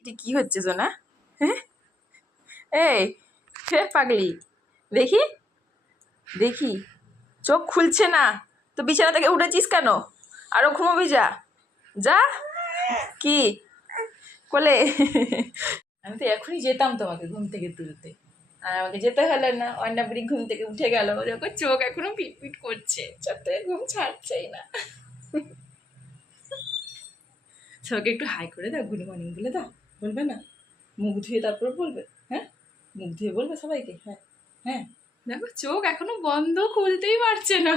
এটা কি হচ্ছে সোনা হ্যাঁ? এই পাগলি, দেখি? দেখি। চোখ খুলছে না। তো বিছানা থেকে উঠেছিস কেন? আরও ঘুমাবি যা। যা। কি? কোলে? আমি তো এখনই যেতাম তোমাকে ঘুম থেকে তুলতে। আর আমাকে যেতে হলো না। অন্নাপুরি ঘুম থেকে উঠে গেল। যখন চোখ এখনও পিটপিট করছে থেকে ঘুম ছাড়ছেই না। সবাইকে একটু হাই করে দাও, গুড মর্নিং বলে দাও। বলবে না? মুখ ধুয়ে তারপর বলবে হ্যাঁ? মুখ ধুয়ে বলবে সবাইকে হ্যাঁ হ্যাঁ। দেখো, চোখ এখনও বন্ধ, খুলতেই পারছে না।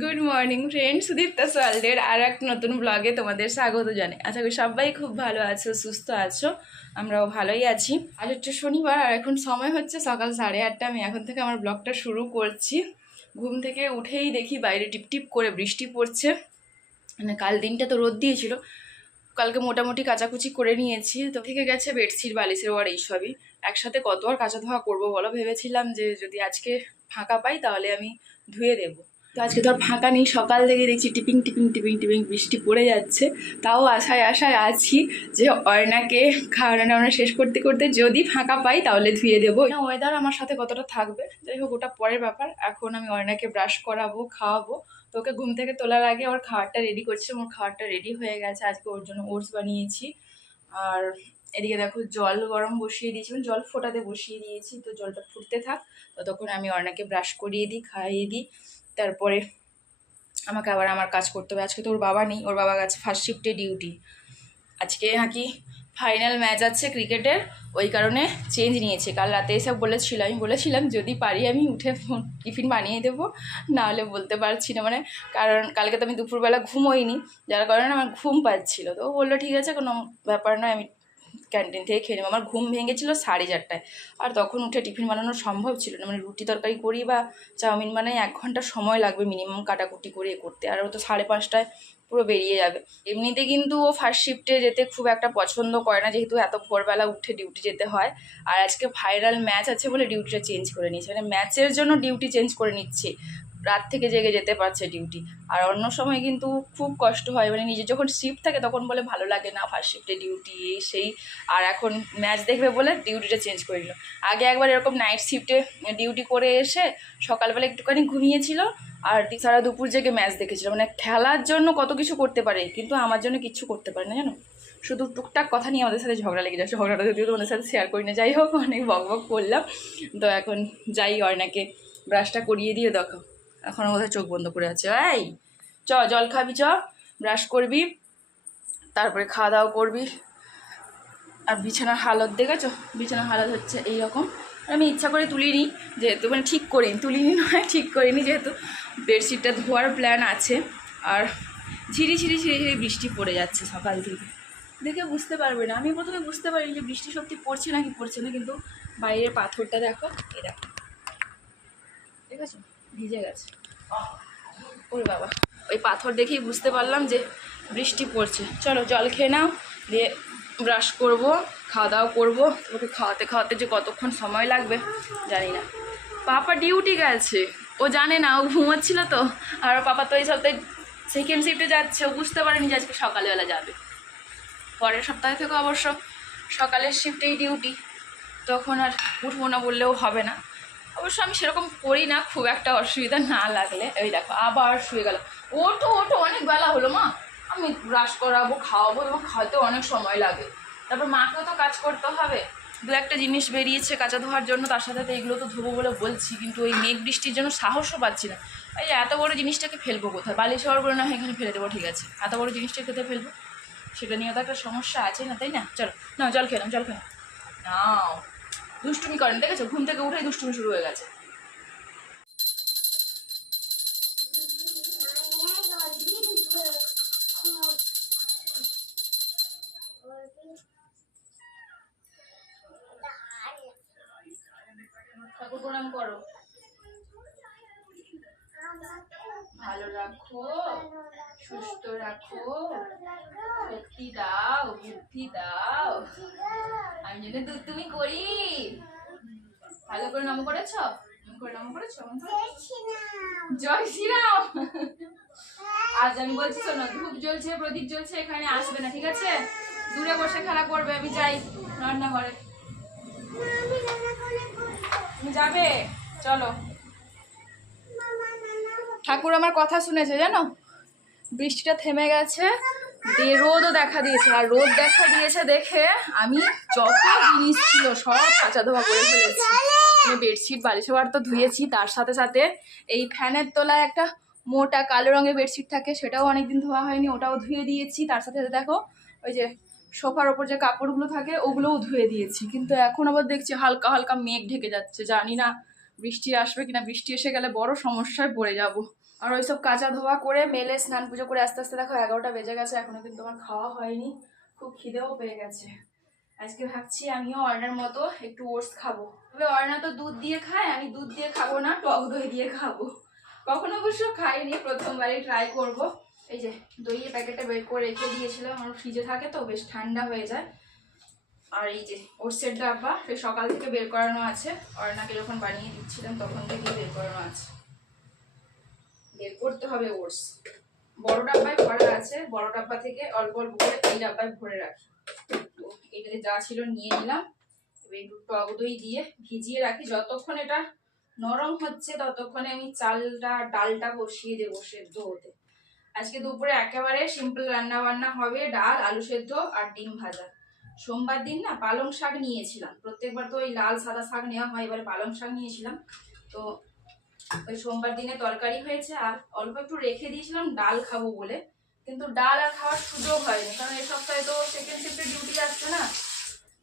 গুড মর্নিং ফ্রেন্ড সুদীপ্তা সোয়ালদের আর এক নতুন ব্লগে তোমাদের স্বাগত জানাই। আশা করি সবাই খুব ভালো আছো, সুস্থ আছো, আমরাও ভালোই আছি। আজ হচ্ছে শনিবার, আর এখন সময় হচ্ছে সকাল সাড়ে আটটা। আমি এখন থেকে আমার ব্লগটা শুরু করছি। ঘুম থেকে উঠেই দেখি বাইরে টিপটিপ করে বৃষ্টি পড়ছে। মানে কাল দিনটা তো রোদ দিয়েছিল কালকে মোটামুটি কাচাকুচি করে নিয়েছি, তো থেকে গেছে বেডশিট, বালিশের ওয়ার এইসবই একসাথে কত আর কাঁচা ধোয়া করব বলো? ভেবেছিলাম যে যদি আজকে ফাঁকা পাই তাহলে আমি ধুয়ে দেবো। তো আজকে তো আর ফাঁকা নেই, সকাল থেকে দেখছি টিপিং টিপিং টিপিং টিপিং বৃষ্টি পড়ে যাচ্ছে। তাও আশায় আশায় আছি যে অয়নাকে খাওয়ানো টাওয়ানো শেষ করতে করতে যদি ফাঁকা পাই তাহলে ধুয়ে দেবো। ওয়েদার আমার সাথে কতটা থাকবে? যাই হোক, ওটা পরের ব্যাপার। এখন আমি অয়নাকে ব্রাশ করাবো, খাওয়াবো। তো ওকে ঘুম থেকে তোলার আগে ওর খাবারটা রেডি করছিলাম ওর খাবারটা রেডি হয়ে গেছে। আজকে ওর জন্য ওটস বানিয়েছি। আর এদিকে দেখো জল গরম বসিয়ে দিয়েছি মানে জল ফোটাতে বসিয়ে দিয়েছি। তো জলটা ফুটতে থাক। ততক্ষণ আমি অর্ণাকে ব্রাশ করিয়ে দিই, খাইয়ে দিই। তারপরে আমাকে আবার আমার কাজ করতে হবে। আজকে তো ওর বাবা নেই, ওর বাবা গেছে ফার্স্ট শিফটে ডিউটি আজকে নাকি ফাইনাল ম্যাচ আছে ক্রিকেটের, ওই কারণে চেঞ্জ নিয়েছে। কাল রাতে এসে বলেছিল আমি বলেছিলাম, যদি পারি আমি উঠে টিফিন বানিয়ে দেবো নাহলে বলতে পারছি না। মানে কারণ কালকে তো আমি দুপুরবেলা ঘুমোইনি, যার কারণে আমার ঘুম পাচ্ছিল। তো বলল, ঠিক আছে, কোনো ব্যাপার নয়, আমি ক্যান্টিন থেকে খেয়ে নেব। আমার ঘুম ভেঙেছিল সাড়ে চারটায়। আর তখন উঠে টিফিন বানানো সম্ভব ছিল না। মানে রুটি তরকারি করি বা চাউমিন বানাই, এক ঘণ্টা সময় লাগবে মিনিমাম কাটাকুটি করে করতে। আর ও তো সাড়ে পাঁচটায় পুরো বেরিয়ে যাবে। এমনিতে কিন্তু ও ফার্স্ট শিফটে যেতে খুব একটা পছন্দ করে না। যেহেতু এত ভোরবেলা উঠে ডিউটি যেতে হয়। আর আজকে ভাইরাল ম্যাচ আছে বলে ডিউটিটা চেঞ্জ করে নিচ্ছে মানে ম্যাচের জন্য ডিউটি চেঞ্জ করে নিচ্ছে। রাত থেকে জেগে যেতে পারছে ডিউটি আর অন্য সময় কিন্তু খুব কষ্ট হয় মানে নিজে যখন শিফট থাকে তখন বলে ভালো লাগে না ফার্স্ট শিফটে ডিউটি এই সেই। আর এখন ম্যাচ দেখবে বলে ডিউটিটা চেঞ্জ করে দিল আগে একবার এরকম নাইট শিফটে ডিউটি করে এসে সকালবেলা একটুখানি ঘুমিয়েছিল আর সারা দুপুর জেগে ম্যাচ দেখেছিল। মানে খেলার জন্য কত কিছু করতে পারে, কিন্তু আমার জন্য কিচ্ছু করতে পারে না, জানো? শুধু টুকটাক কথা নিয়ে আমাদের সাথে ঝগড়া লেগে যাচ্ছে ঝগড়াটা যদিও তোমাদের সাথে শেয়ার করি না, যাই হোক, অনেক বক বক করলাম। তো এখন যাই অয়নাকে ব্রাশটা করিয়ে দিয়ে দেখো। এখন বোধহয় চোখ বন্ধ করে আছে। এই চ জল খাবি চ ব্রাশ করবি, তারপরে খাওয়া দাওয়া করবি। আর বিছানার হালত দেখেছ? বিছানার হালত হচ্ছে এই রকম আমি ইচ্ছা করে তুলিনি, যেহেতু মানে ঠিক করিনি, তুলিনি নয়, ঠিক করিনি, যেহেতু বেডশিটটা ধোয়ার প্ল্যান আছে। আর ঝিরি ঝিরি ঝিরি ঝিরি বৃষ্টি পড়ে যাচ্ছে সকাল থেকে। দেখে বুঝতে পারবে না। আমি প্রথমে বুঝতে পারিনি যে বৃষ্টি সত্যি পড়ছে নাকি পড়ছে না, কিন্তু বাইরের পাথরটা দেখো, এই দেখো। ঠিক আছে ভিজে গেছে। ওরে বাবা, ওই পাথর দেখেই বুঝতে পারলাম যে বৃষ্টি পড়ছে। চলো, জল খেয়ে নাও, দিয়ে ব্রাশ করব খাওয়া দাওয়া করব। ওকে খাওয়াতে খাওয়াতে যে কতক্ষণ সময় লাগবে, জানি না। পাপা ডিউটি গেছে। ও জানে না, ও ঘুমোচ্ছিল তো। আর পাপা তো এই সপ্তাহে সেকেন্ড শিফটে যাচ্ছে। ও বুঝতে পারেনি যে আজকে সকালবেলা যাবে। পরের সপ্তাহে থেকে অবশ্য সকালের শিফটেই ডিউটি তখন আর উঠবো না বললেও হবে না। অবশ্য আমি সেরকম করি না, খুব একটা অসুবিধা না লাগলে। এই দেখো, আবার শুয়ে গেল। ওটো ওটো অনেক বেলা হলো মা। আমি ব্রাশ করাবো, খাওয়াবো, এবং খাওয়াতে অনেক সময় লাগে। তারপর মাকেও তো কাজ করতে হবে। দু একটা জিনিস বেরিয়েছে কাঁচা ধোয়ার জন্য, তার সাথে তো এইগুলো তো ধোবো বলে বলছি, কিন্তু ওই মেঘ বৃষ্টির জন্য সাহসও পাচ্ছি না। এই এত বড় জিনিসটাকে ফেলব কোথায়? বালি শহর বলে না এখানে ফেলে দেবো, ঠিক আছে। এত বড় জিনিসটা খেতে ফেলব? সেটা নিয়েও তো একটা সমস্যা আছে না, তাই না? চলো না জল খেলাম জল খেলাম নাও। দুষ্টুমি করেন দেখেছ? ঘুম থেকে উঠেই দুষ্টুমি শুরু হয়ে গেছে। রাখো শক্তি দাও বুদ্ধি দাও আমি যদি দুধ তুমি করি ভালো করে নাম করেছ নাম করে নাম করেছ জয় শ্রীরাম আজ আমি বলছি শোনো ধূপ জ্বলছে প্রদীপ জ্বলছে এখানে আসবে না ঠিক আছে দূরে বসে খেলা করবে আমি যাই রান্নাঘরে তুমি যাবে চলো। ঠাকুর আমার কথা শুনেছে জানো? বৃষ্টিটা থেমে গেছে, দিয়ে রোদও দেখা দিয়েছে। আর রোদ দেখা দিয়েছে দেখে আমি যত জিনিস ছিল সব কাঁচা ধোয়া করে ফেলেছি। আমি বেডশিট বালিশোয়ার তো ধুয়েছি, তার সাথে সাথে এই ফ্যানের তলায় একটা মোটা কালো রঙের বেডশিট থাকে, সেটাও অনেকদিন ধোয়া হয়নি, ওটাও ধুয়ে দিয়েছি। তার সাথে সাথে দেখো, ওই যে সোফার ওপর যে কাপড়গুলো থাকে, ওগুলোও ধুয়ে দিয়েছি। কিন্তু এখন আবার দেখছি হালকা হালকা মেঘ ঢেকে যাচ্ছে, জানি না বৃষ্টি আসবে কিনা। বৃষ্টি এসে গেলে বড় সমস্যায় পড়ে যাব। আর ওইসব কাঁচা ধোয়া করে মেলে, স্নান পুজো করে আস্তে আস্তে দেখো এগারোটা বেজে গেছে, এখনও কিন্তু আমার খাওয়া হয়নি। খুব খিদেও পেয়ে গেছে। আজকে ভাবছি আমিও অর্ণার মতো একটু ওটস খাব। তবে অর্ণা তো দুধ দিয়ে খায়, আমি দুধ দিয়ে খাব না, টক দই দিয়ে খাব। কখনো অবশ্য খাইনি, প্রথমবারই ট্রাই করব। এই যে দইয়ের প্যাকেটটা বের করে রেখে দিয়েছিলাম, আমার ফ্রিজে থাকে তো, বেশ ঠান্ডা হয়ে যায়। আর এই যে ওটসের ডাব্বা সকাল থেকে বের করানো আছে। অর্ণাকে যখন বানিয়ে দিচ্ছিলাম, তখন থেকেই বের করানো আছে। বের করতে হবে ওটস। বড় ডাব্বায় ভরা আছে, বড় ডাব্বা থেকে অল্প অল্প করে এই ডাব্বায় ভরে রাখি। এটাতে যা ছিল নিয়ে নিলাম। এবার একটু টক দই দিয়ে ভিজিয়ে রাখি। যতক্ষণ এটা নরম হচ্ছে, ততক্ষণে আমি চালটা, ডালটা বসিয়ে দেবো সেদ্ধ হতে। আজকে দুপুরে একেবারে সিম্পল রান্না বান্না হবে ডাল, আলু সেদ্ধ আর ডিম ভাজা। সোমবার দিন না পালং শাক নিয়েছিলাম। প্রত্যেকবার তো ওই লাল সাদা শাক নেওয়া হয়, এবারে পালং শাক নিয়েছিলাম। তো ওই সোমবার দিনে তরকারি হয়েছে, আর অল্প একটু রেখে দিয়েছিলাম, ডাল খাব বলে। কিন্তু ডাল আর খাওয়ার সুযোগ হয়নি, কারণ এই সপ্তাহে তো সেকেন্ড শিফটে ডিউটি আসছে না।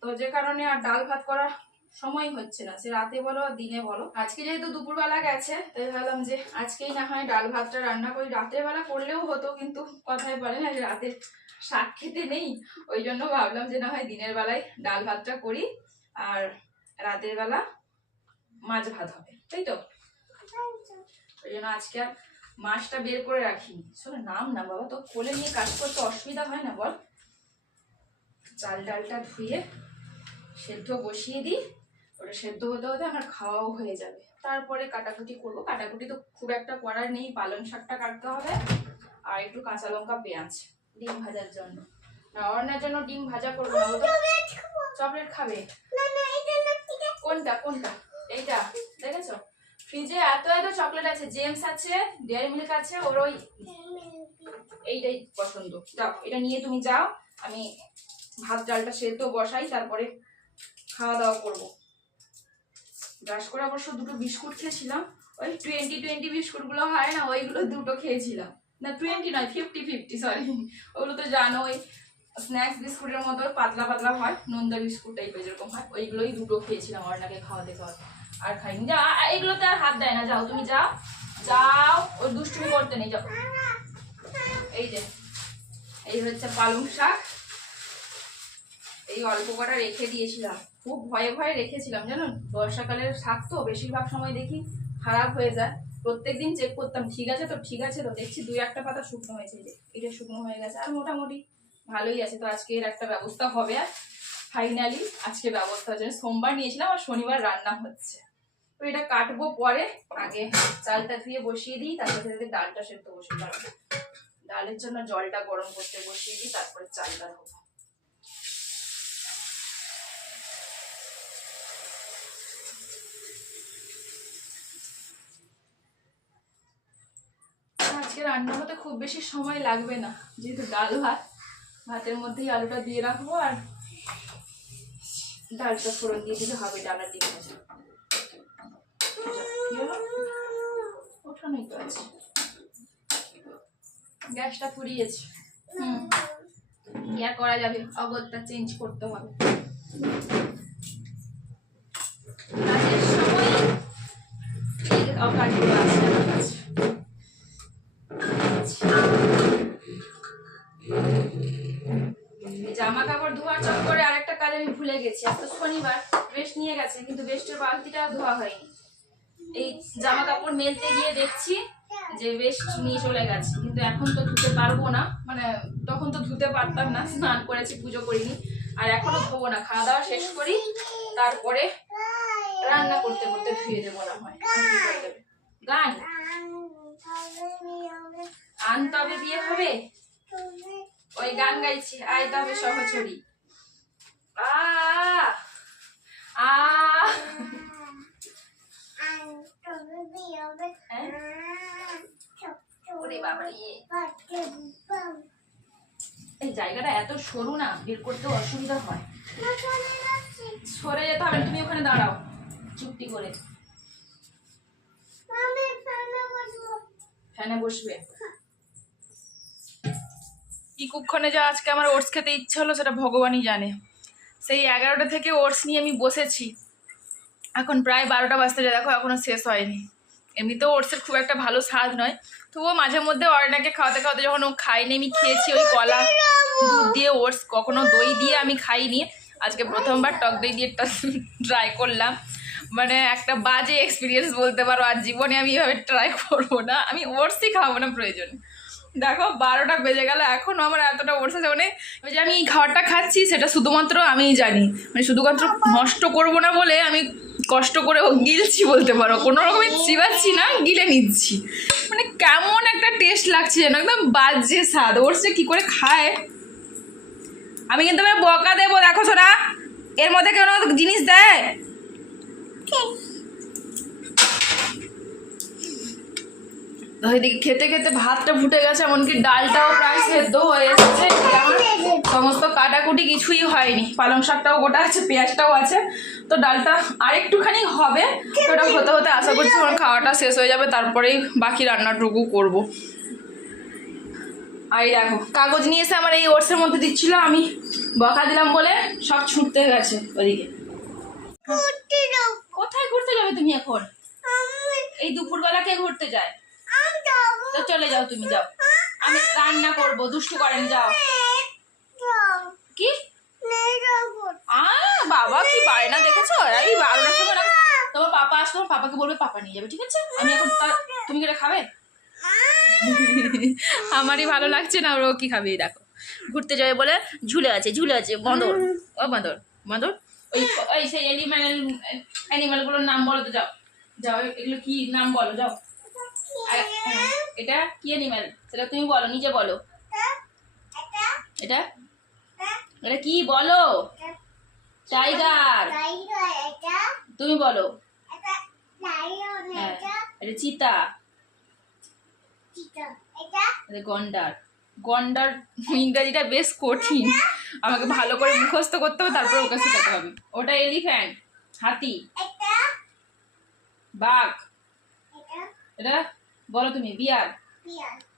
তো যে কারণে আর ডাল ভাত করার সময় হচ্ছে না। সে রাতে বলো দিনে বলো। আজকে যেহেতু দুপুরবেলা গেছে, তাই ভাবলাম যে আজকেই না হয় ডাল ভাতটা রান্না করি। রাতের বেলা করলেও হতো, কিন্তু কথায় বলে না যে রাতের শাক খেতে নেই। ওই জন্য ভাবলাম যে না হয় দিনের বেলায় ডাল ভাতটা করি, আর রাতের বেলা মাছ ভাত হবে। তাই তো? ওই জন্য আজকে আর মাছটা বের করে রাখিনি। শোনো নাম না বাবা তো কোলে নিয়ে কাজ করতে অসুবিধা হয় না বল। চাল ডালটা ধুয়ে সেদ্ধ বসিয়ে দিই। ওটা সেদ্ধ হতে হতে আমার খাওয়াও হয়ে যাবে। তারপরে কাটাকুটি করব। কাটাকুটি তো খুব একটা করার নেই পালং শাকটা কাটতে হবে। আর একটু কাঁচা লঙ্কা পেঁয়াজ ডিম ভাজার জন্য। না অর্ণার জন্য ডিম ভাজা করব চকলেট খাবে। কোনটা কোনটা? এইটা দেখেছ? ফ্রিজে এত এত চকলেট আছে, জেমস আছে, ডেয়ারি মিল্ক আছে, ওর ওই এইটাই পছন্দ। যাও, এটা নিয়ে তুমি যাও, আমি ভাত ডালটা সেদ্ধ বসাই, তারপরে খাওয়া দাওয়া করব। ব্রাশ করে অবশ্য দুটো বিস্কুট খেয়েছিলাম, ওই টোয়েন্টি টোয়েন্টি বিস্কুটগুলো হয় না, ওইগুলো দুটো খেয়েছিলাম। না টোয়েন্টি নয় ফিফটি ফিফটি সরি ওগুলো তো জানো ওই স্ন্যাক্স বিস্কুটের মতো, পাতলা পাতলা হয়, নন্দা বিস্কুট টাইপের যেরকম হয়, ওইগুলোই দুটো খেয়েছিলাম অর্ণাকে খাওয়াতে খাওয়াতে। আর খাইনি। যা, এগুলোতে আর হাত দেয় না। যাও, তুমি যাও। যাও ওই দুষ্টুমি করতে নেই, যাও। এই যে, এই হচ্ছে পালং শাক। এই অল্প কটা রেখে দিয়েছিলাম। খুব ভয়ে ভয়ে রেখেছিলাম জানো বর্ষাকালের শাক তো বেশিরভাগ সময় দেখি খারাপ হয়ে যায়। প্রত্যেকদিন চেক করতাম, ঠিক আছে তো? ঠিক আছে তো? দেখছি দুই একটা পাতা শুকনো হয়েছে এটা শুকনো হয়ে গেছে। আর মোটামুটি ভালোই আছে। তো আজকে এর একটা ব্যবস্থা হবে। আর ফাইনালি আজকে ব্যবস্থা হচ্ছে। সোমবার নিয়েছিলাম, আর শনিবার রান্না হচ্ছে। তো এটা কাটবো পরে। আগে চালটা ধুয়ে বসিয়ে দিই তার সাথে ডালটা সেদ্ধ বসিয়ে দিই ডালের জন্য জলটা গরম করতে বসিয়ে দিই, তারপরে চালটা দেবো আজকে রান্না হতে খুব বেশি সময় লাগবে না, যেহেতু ডাল ভাত। ভাতের মধ্যেই আলুটা দিয়ে রাখব আর ডালটা ফোড়ন দিয়ে দিলে হবে ডাল ভাজা ওঠানোই তো আছে। গ্যাসটা ফুরিয়েছে হুম। আর করা যাবে? অগত্যা চেঞ্জ করতে হবে। কাজের সময় আছে আমার কাছে গেছি। আজ তো শনিবার বেশ নিয়ে গেছে, কিন্তু বেস্টের বালতিটা ধোয়া হয়নি। এই জামা কাপড় মেলতে গিয়ে দেখছি যে বেস্ট নিয়ে চলে গেছে, কিন্তু এখন তো ধুতে পারব না। মানে তখন তো ধুতে পারতাম না, স্নান করেছি, পুজো করিনি, আর এখনও ধোবো না। খাওয়া দাওয়া শেষ করি, তারপরে রান্না করতে করতে ধুয়ে দেবো না হয়। গান। আন তবে বিয়ে হবে? ওই গান গাইছি, আয় তবে সহচরি। এই জায়গাটা এত সরু না বের করতে অসুবিধা হয়। সরে যেতে হবে তুমি ওখানে দাঁড়াও। চুপটি করে। ফ্যানে বসবে। কি কুক্ষণে যা আজকে আমার ওটস খেতে ইচ্ছে হলো সেটা ভগবানই জানে। সেই এগারোটা থেকে ওটস নিয়ে আমি বসেছি। এখন প্রায় বারোটা বাজতে যায়, দেখো এখনও শেষ হয়নি। এমনিতেও ওটসের খুব একটা ভালো স্বাদ নয়। তবুও মাঝে মধ্যে অর্ণাকে খাওয়াতে খাওয়াতে যখন ও খাইনি আমি খেয়েছি ওই কলা দুধ দিয়ে ওটস, কখনো দই দিয়ে আমি খাইনি। আজকে প্রথমবার টক দই দিয়ে ট্রাই করলাম। মানে একটা বাজে এক্সপিরিয়েন্স বলতে পারো, আর জীবনে আমি এভাবে ট্রাই করব না। আমি ওটসই খাওয়াবো না, প্রয়োজন। দেখো, বারোটা বেজে গেল এখনও আমার এতটা আছে মানে ওই যে আমি এই খাবারটা খাচ্ছি, সেটা শুধুমাত্র আমিই জানি। মানে শুধুমাত্র নষ্ট করব না বলে আমি কষ্ট করে গিলছি বলতে পারো। কোনো রকমে চিবাচ্ছি না, গিলে নিচ্ছি। মানে কেমন একটা টেস্ট লাগছে যেন, একদম বাজে স্বাদ। ওর সে কী করে খায়? আমি কিন্তু বকা দেবো, দেখো সোনা। এর মধ্যে কেউ জিনিস দেয়? ওইদিকে খেতে খেতে ভাতটা ফুটে গেছে এমনকি ডালটাও প্রায় সেদ্ধ হয়ে এসেছে। সমস্ত কাটাকুটি কিছুই হয়নি। পালং শাকটাও গোটা আছে পেঁয়াজটাও আছে। তো ডালটা আরেকটুখানি হবে ওটা হতে হতে আশা করছি আমার খাওয়াটা শেষ হয়ে যাবে তারপরেই বাকি রান্নাটুকু করব। আর এই দেখো কাগজ নিয়ে এসে আমার এই ওটসের মধ্যে দিচ্ছিল আমি বকা দিলাম বলে সব ছুটতে গেছে ওদিকে। কোথায় ঘুরতে যাবে তুমি এখন? এই দুপুরবেলা কে ঘুরতে যায়। তো চলে যাও তুমি যাও। আমি রান্না করব দুষ্টু করেন যাও। কি? বাবা কি বায়না দেখেছ? এই বারোটার সময় তোমার পাপা আসলে তোমার পাপাকে বলবে পাপা নিয়ে যাবে ঠিক আছে? আমি এখন তুমি কি খাবে? আমারই ভালো লাগছে না ওরও কি খাবে দেখো। ঘুরতে যাবে বলে ঝুলে আছে ঝুলে আছে বাঁদর ও বাঁদর বাঁদর ওই ওই সেই অ্যানিম্যাল অ্যানিম্যালগুলোর নাম বলো তো যাও। যাও এগুলো কি নাম বলো যাও। এটা কি অ্যানিম্যাল সেটা তুমি বলো নিজে বলো। এটা? এটা কি? বলো। টাইগার তুমি বলো। হ্যাঁ এটা চিতা। গন্ডার। গন্ডার ইংরাজিটা বেশ কঠিন। আমাকে ভালো করে মুখস্থ করতে হবে তারপর ওকে শেখাতে হবে। ওটা এলিফ্যান্ট হাতি। বাঘ। এটা? বলো তুমি বিয়ার?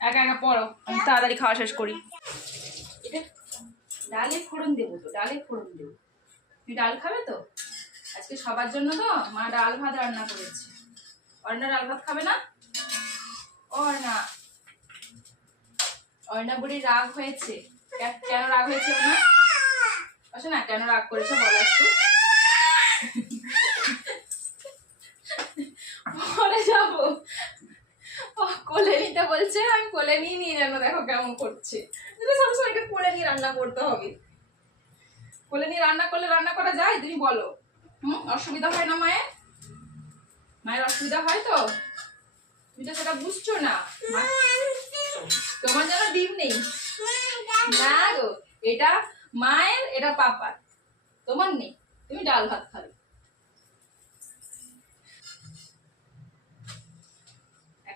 একা একা পড়ো আমি তাড়াতাড়ি খাওয়া শেষ করি। এটা ডালে ফোড়ন দেবো তো ডালে ফোড়ন দেবো। তুমি ডাল খাবে তো? আজকে সবার জন্য তো মা ডাল ভাত রান্না করেছে। অর্ণা ডাল ভাত খাবে না? অর্ণা। অর্ণা বুড়ি রাগ হয়েছে। কেন রাগ হয়েছে না আসে না কেন রাগ করেছে বলো একটু পরে যাব ও কোলে নিতে বলছে, আমি কোলে নিয়ে নিয়ে যেন দেখো কেমন করছে। সবসময় এটা কোলে নিয়ে রান্না করতে হবে। কোলে নিয়ে রান্না করলে রান্না করা যায়? তুমি বলো। হুম, অসুবিধা হয় না মায়ের? মায়ের অসুবিধা হয় তো? তুমি তো সেটা বুঝছ না। তোমার যেন ডিম নেই। না গো, এটা মায়ের, এটা পাপার। তোমার নেই। তুমি ডাল ভাত খাবে।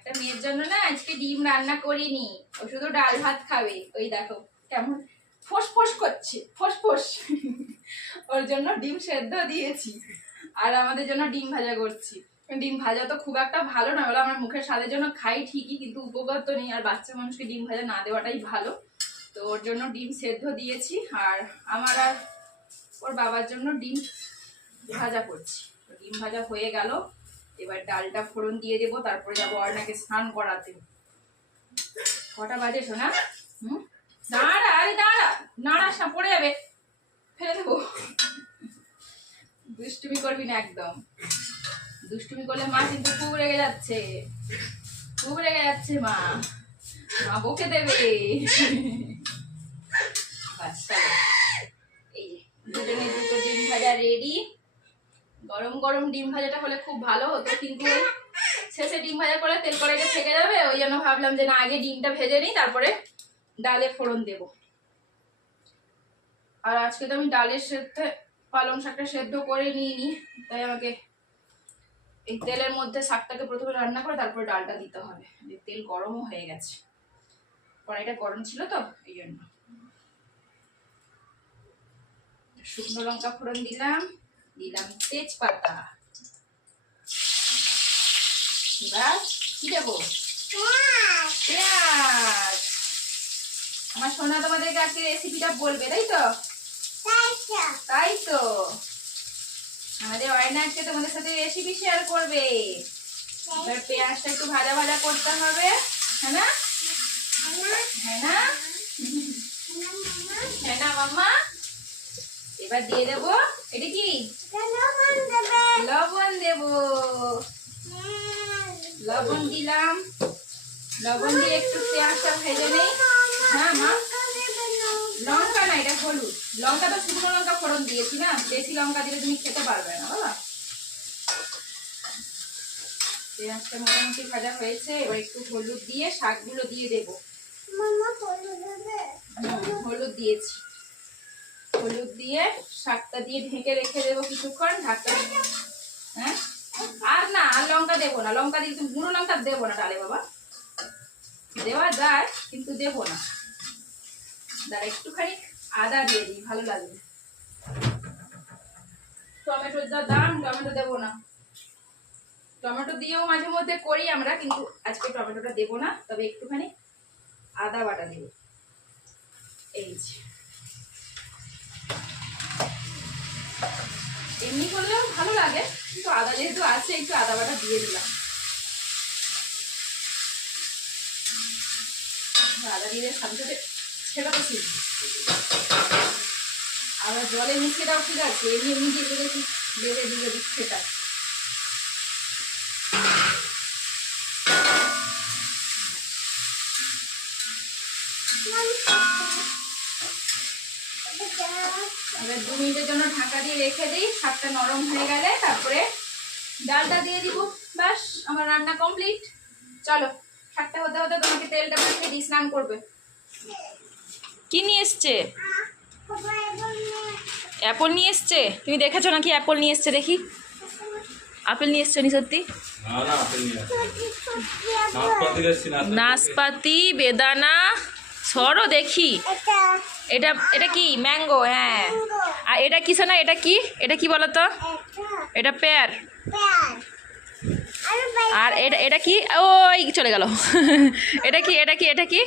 একটা মেয়ের জন্য না আজকে ডিম রান্না করিনি। ও শুধু ডাল ভাত খাবে। ওই দেখো কেমন ফোস ফোস করছে, ফোস ফোস। ওর জন্য ডিম সেদ্ধ দিয়েছি। আর আমাদের জন্য ডিম ভাজা করছি। ডিম ভাজা তো খুব একটা ভালো না বলে আমার মুখের স্বাদের জন্য খাই ঠিকই, কিন্তু উপকার তো নেই। আর বাচ্চা মানুষকে ডিম ভাজা না দেওয়াটাই ভালো। তো ওর জন্য ডিম সেদ্ধ দিয়েছি। আর আমার আর ওর বাবার জন্য ডিম ভাজা করছি। ডিম ভাজা হয়ে গেল। এবার ডালটা ফোড়ন দিয়ে দেবো, তারপরে যাব অর্ণাকে স্নান করাতে। কটা বাজে শোনা হুম? দাঁড়া, আরে দাঁড়া নাড়াস না পড়ে যাবে। ফেলে দেবো। দুষ্টুমি করবি না একদম। দুষ্টুমি করলে মা কিন্তু খুব রেগে যাচ্ছে। খুব রেগে যাচ্ছে মা। মা বকে দেবে। এই দুজনে দুটো ডিম ভাজা রেডি। গরম গরম ডিম ভাজাটা হলে খুব ভালো হতো, কিন্তু শেষে ডিম ভাজা করে তেল কড়াইটা থেকে যাবে, ওই জন্য ভাবলাম যে না, আগে ডিমটা ভেজে নিই, তারপরে ডালে ফোড়ন দেব। আর আজকে তো আমি ডালের সেদ্ধ পালং শাকটা সেদ্ধ করে নিইনি, তাই আমাকে এই তেলের মধ্যে শাকটাকে প্রথমে রান্না করে তারপরে ডালটা দিতে হবে। তেল গরমও হয়ে গেছে। কড়াইটা গরম ছিল তো, এই জন্য। শুকনো লঙ্কা ফোড়ন দিলাম। দিলাম তেজপাতা এবার কি দেবো পেঁয়াজ আমার সোনা তোমাদেরকে আজকে রেসিপিটা বলবে তাই তো তাই তো আমাদের অয়না আজকে তোমাদের সাথে রেসিপি শেয়ার করবে এবার পেঁয়াজটা একটু ভাজা ভাজা করতে হবে হ্যাঁ না হ্যাঁ না হ্যাঁ না মাম্মা এবার দিয়ে দেবো এটা কি? লবণ দেবো। লবণ দিলাম। লবণ দিয়ে একটু পেঁয়াজটা ভেজে নেই। হ্যাঁ মা। লঙ্কা না এটা হলুদ। লঙ্কা তো শুকনো লঙ্কা ফোড়ন দিয়েছি না বেশি লঙ্কা দিলে তুমি খেতে পারবে না বাবা। পেঁয়াজটা মোটামুটি ভাজা হয়েছে এবার একটু হলুদ দিয়ে শাকগুলো দিয়ে দেবো। হলুদ দিয়েছি। হলুদ দিয়ে শাকটা দিয়ে ঢেকে রেখে দেবো কিছুক্ষণ ঢাকা হ্যাঁ? আর না, আর লঙ্কা দেবো না। লঙ্কা দিলে তুমি গুঁড়ো লঙ্কা দেবো না ডালে, বাবা। দেওয়া যায়, কিন্তু দেবো না। দাঁড়া, একটুখানি আদা দিয়ে দিই, ভালো লাগবে। টমেটোর যা দাম, টমেটো দেবো না। টমেটো দিয়েও মাঝে মধ্যে করি আমরা, কিন্তু আজকে টমেটোটা দেবো না, তবে একটুখানি আদা বাটা দেবো। এই যে। এমনি করলেও ভালো লাগে, কিন্তু আদা যেহেতু আছে, একটু আদা বাটা দিয়ে দিলাম। আদা দিয়ে সাথে সাথে সেটাও আবার জলে মিশিয়ে দাও ঠিক আছে, এমনি এমনি দিয়ে কি বেড়ে দিয়ে দিচ্ছে এবার দু মিনিটের জন্য ঢাকা দিয়ে রেখে দিই শাকটা নরম হয়ে গেলে তারপরে ডালটা দিয়ে দিব। ব্যাস আমার রান্না কমপ্লিট চলো শাকটা হতে হতে তোমাকে তেলটা মাখিয়ে দিই স্নান করবে। কি নিয়ে এসছে? অ্যাপল নিয়ে এসছে? তুমি দেখেছ নাকি অ্যাপল নিয়ে এসছে দেখি? আপেল নিয়ে এসছে নি সত্যি? না না আপেল নিয়ে আসছি। নাশপাতি এসছি, নাশপাতি। নাশপাতি বেদানা সরো দেখি। এটা এটা কি? ম্যাঙ্গো হ্যাঁ। আর এটা কি না এটা কি? এটা কি বলো তো এটা পেয়ার আর এটা এটা কি? ওই চলে গেল। এটা কি এটা কি এটা কি?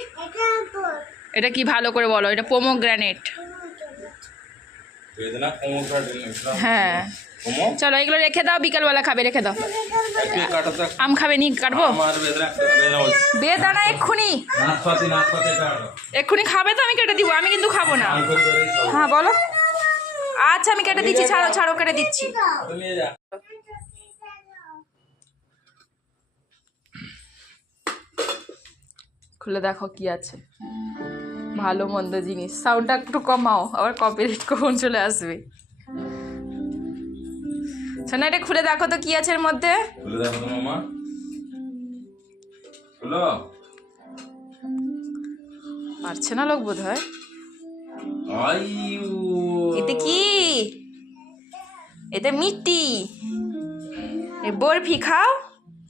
এটা কি ভালো করে বলো? এটা পোমোগ্রানেট বেদনা হ্যাঁ? চলো এগুলো রেখে দাও বিকালবেলা খাবে রেখে দাও। আম খাবে নি কাটবো? বেদনা এক্ষুনি। এক্ষুনি খাবে তো আমি কেটে দিব আমি কিন্তু খাব না। হ্যাঁ বলো। আচ্ছা আমি কেটে দিচ্ছি ছাড়ো ছাড়ো কেটে দিচ্ছি। খুলে দেখো কি আছে। ভালো মন্দ জিনিস। সাউন্ডটা একটু কমাও আবার কপিরাইট কখন চলে আসবে? শোনা এটা খুলে দেখো তো কি আছে এর মধ্যে। খুলে দেখো তো মামা। খুলো। পারছে না লোক বোধ হয় এতে কি? এতে মিষ্টি এ বরফি খাও।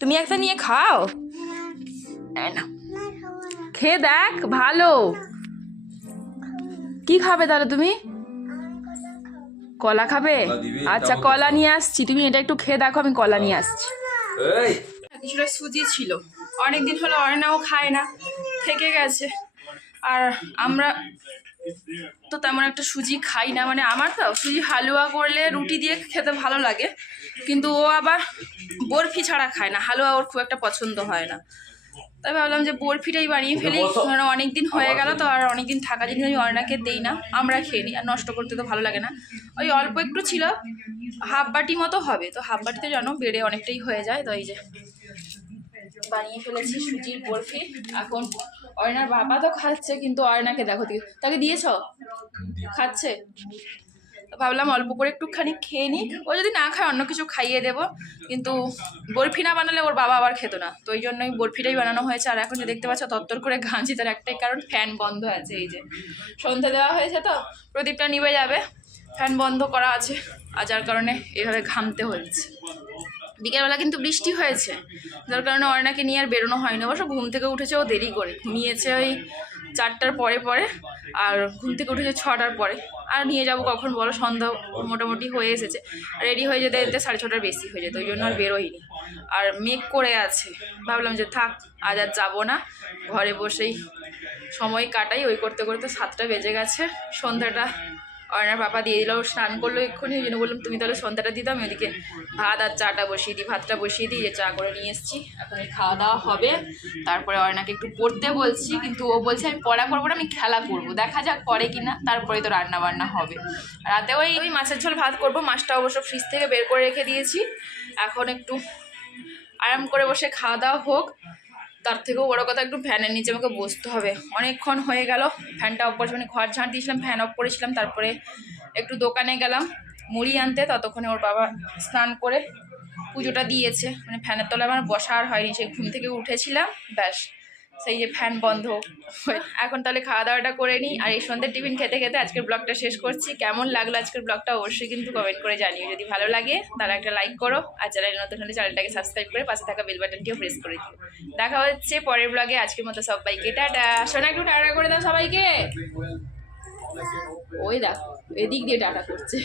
তুমি একটা নিয়ে খাও। নাও। খেয়ে দেখ ভালো। কি খাবে তাহলে তুমি? কলা খাবে? আচ্ছা কলা নিয়ে আসছি। তুমি এটা একটু খেয়ে দেখো আমি কলা নিয়ে আসছি। কিছুটা সুজি ছিল। অনেক দিন হলো অর্ণাও খায় না থেকে গেছে। আর আমরা তো তেমন একটা সুজি খাই না। মানে আমার তো সুজি হালুয়া করলে রুটি দিয়ে খেতে ভালো লাগে। কিন্তু ও আবার বরফি ছাড়া খায় না। হালুয়া ওর খুব একটা পছন্দ হয় না। তাই ভাবলাম যে বরফিটাই বানিয়ে ফেলি। কারণ অনেক দিন হয়ে গেল তো আর অনেক দিন থাকা জিনিস আমি অর্ণাকে দেই না। আমরা খেয়ে নিই আর নষ্ট করতে তো ভালো লাগে না। ওই অল্প একটু ছিল হাফ বাটি মতো হবে। তো হাফ বাটিতে জানো বেড়ে অনেকটাই হয়ে যায় তো এই যে বানিয়ে ফেলেছি সুজির বরফি এখন অয়নার বাবা তো খাচ্ছে কিন্তু অয়নাকে দেখো তাকে দিয়েছ। খাচ্ছে? ভাবলাম অল্প করে একটুখানি খেয়ে নিই। ও যদি না খায়, অন্য কিছু খাইয়ে দেবো। কিন্তু বরফি না বানালে ওর বাবা আবার খেতো না। তো ওই জন্যই বরফিটাই বানানো হয়েছে। আর এখন যে দেখতে পাচ্ছ, তত্তর করে ঘাঁচি তার একটাই কারণ, ফ্যান বন্ধ আছে এই যে। সন্ধ্যা দেওয়া হয়েছে তো, প্রদীপটা নিভে যাবে। ফ্যান বন্ধ করা আছে। আর যার কারণে এভাবে ঘামতে হয়েছে বিকেলবেলা কিন্তু বৃষ্টি হয়েছে। যার কারণে অর্ণাকে নিয়ে আর বেরোনো হয়নি। অবশ্য ঘুম থেকে উঠেছে, ও দেরি করে। ঘুমিয়েছে ওই চারটার পরে পরে, আর ঘুম থেকে উঠেছে ছটার পরে। আর নিয়ে যাব কখন বলো, সন্ধ্যা মোটামুটি হয়ে এসেছে। রেডি হয়ে যেতে যেতে সাড়ে ছটার বেশি হয়ে যেত, ওই জন্য আর বেরোইনি আর মেঘ করে আছে, ভাবলাম যে থাক, আজ আর যাব না। ঘরে বসেই সময় কাটাই, ওই করতে করতে সাতটা বেজে গেছে, সন্ধ্যাটা অর্ণার পাপা দিয়ে দিল, স্নান করল এক্ষুনি, ওই জন্য বললাম, তুমি তাহলে সন্ধ্যাটা দিতাম আমি ওদিকে ভাত আর চাটা বসিয়ে দিই, ভাতটা বসিয়ে দিই, যে চা করে নিয়ে এসেছি। এখন খাওয়া দাওয়া হবে। তারপরে অর্ণাকে একটু পড়তে বলছি, কিন্তু ও বলছে, আমি পড়া করব না, আমি খেলা করব, দেখা যাক পরে কিনা তারপরে তো রান্না বান্না হবে। রাতে ওই ওই মাছের ঝোল ভাত করব, মাছটা অবশ্য ফ্রিজ থেকে বের করে রেখে দিয়েছি। এখন একটু আরাম করে বসে খাওয়া দাওয়া হোক। তার থেকেও বড় কথা একটু ফ্যানের নিচে আমাকে বসতে হবে। অনেকক্ষণ হয়ে গেল, ফ্যানটা অফ করেছি মানে ঘর ঝাঁট দিয়েছিলাম ফ্যান অফ করেছিলাম, তারপরে একটু দোকানে গেলাম, মুড়ি আনতে, ততক্ষণে ওর বাবা স্নান করে পুজোটা দিয়েছে মানে ফ্যানের তলায় আমার বসা আর হয়নি সে ঘুম থেকে উঠেছিলাম, ব্যাস। সেই যে ফ্যান বন্ধ। এখন তাহলে খাওয়া দাওয়াটা করে নিই। আর এই সন্ধ্যের টিফিন খেতে খেতে আজকের ব্লগটা শেষ করছি। কেমন লাগল আজকের ব্লগটা অবশ্যই কিন্তু কমেন্ট করে জানিও। যদি ভালো লাগে তাহলে একটা লাইক করো। আর চ্যানেল নতুন হলে চ্যানেলটাকে সাবস্ক্রাইব করে পাশে থাকা বেল বাটনটিও প্রেস করে দিও। দেখা হচ্ছে পরের ব্লগে আজকের মতো সবাইকে টাটা। শোনা একটু টাটা করে দাও সবাইকে। ওই দেখো এদিক দিয়ে টাটা করছে।